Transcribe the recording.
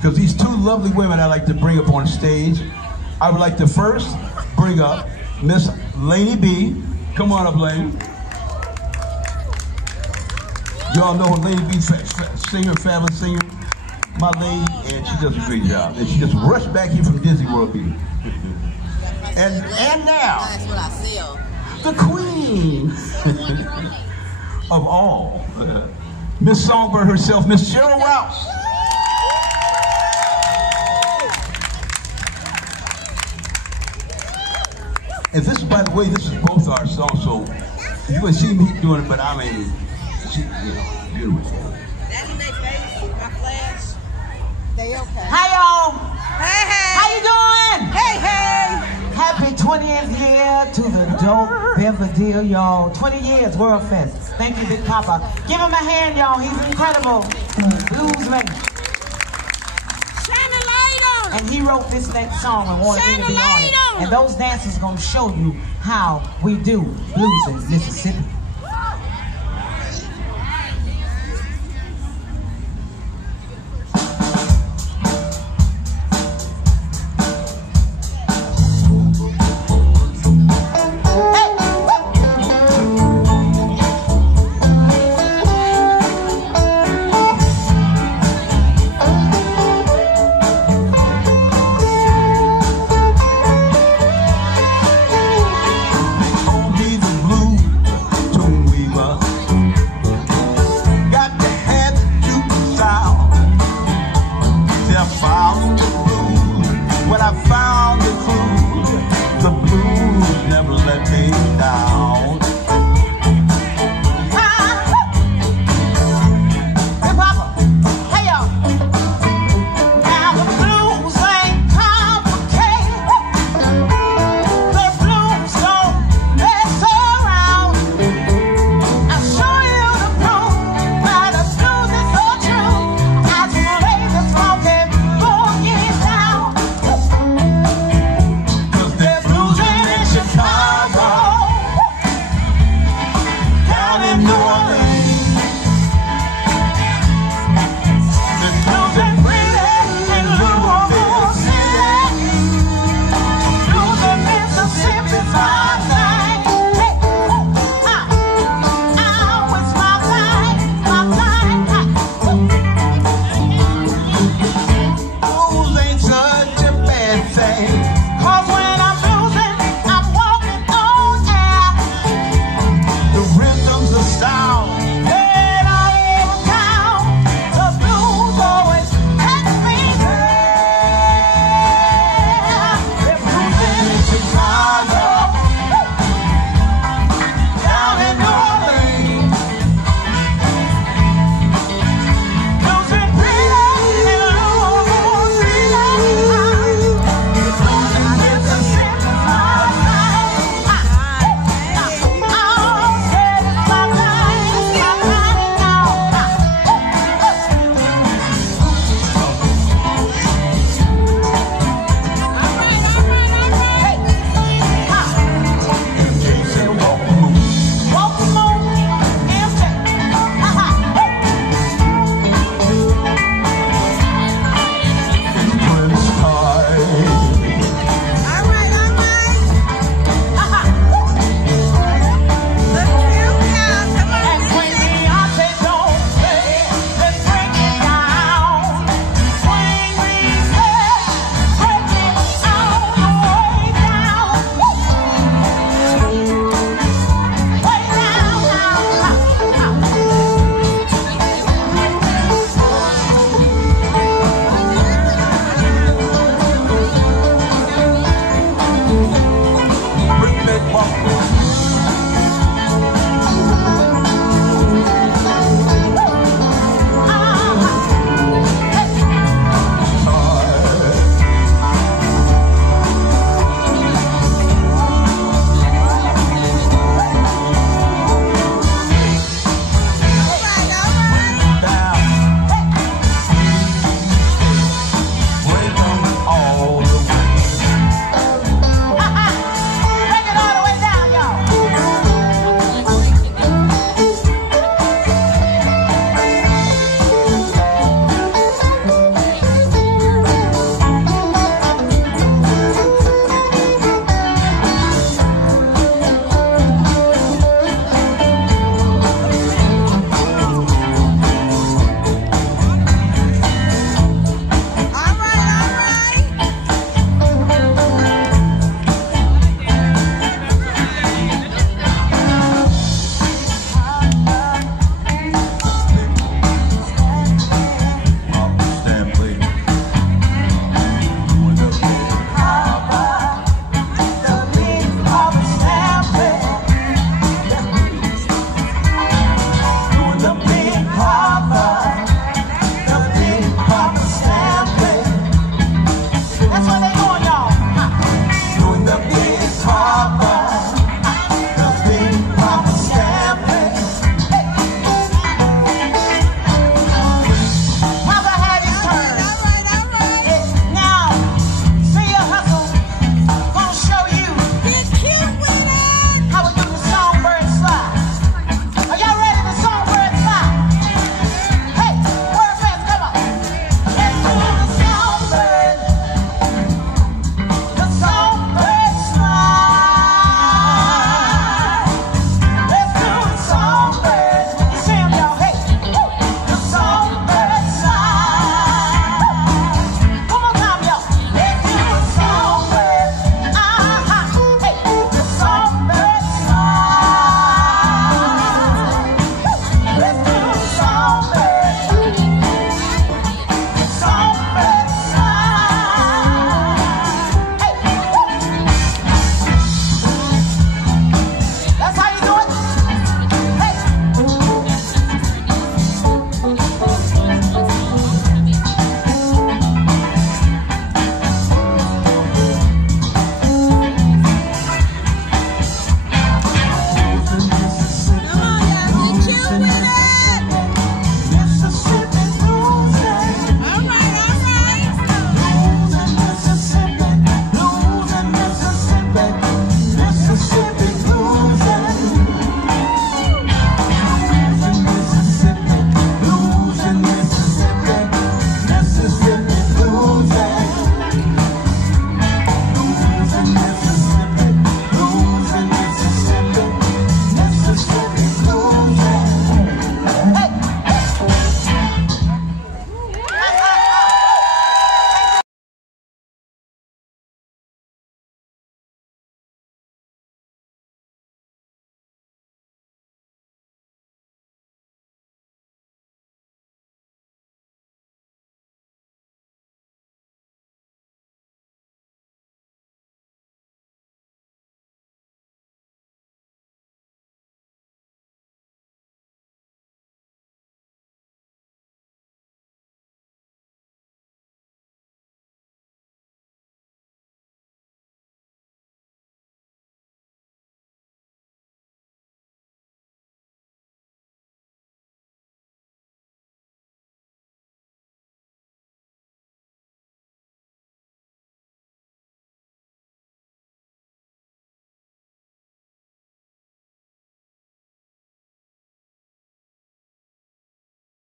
because these two lovely women I'd like to bring up on stage. I would like to first bring up Miss Laine B. Come on up, Laine. Y'all know Laine B, singer, fabulous singer, my lady, and she does a great job. And she just rushed back here from Disney World, people. And now, that's what I feel. The queen of all, Miss SongBird herself, Miss Cheryl Rouse. And this, by the way, this is both our songs, so you can see me doing it, but I mean, she, beautiful. That's in their face, my flash. They okay. Hi, y'all. Hey, hey. How you doing? Hey, hey. Happy 20th year to the dope Belvedere, y'all. 20 years, World Fest. Thank you, Big Papa. Give him a hand, y'all. He's incredible. Bluesman. Shine a light on him. And he wrote this next song and wanted me to be on it. Shine a light on him. And those dancers gonna show you how we do blues in Mississippi. When I found the truth.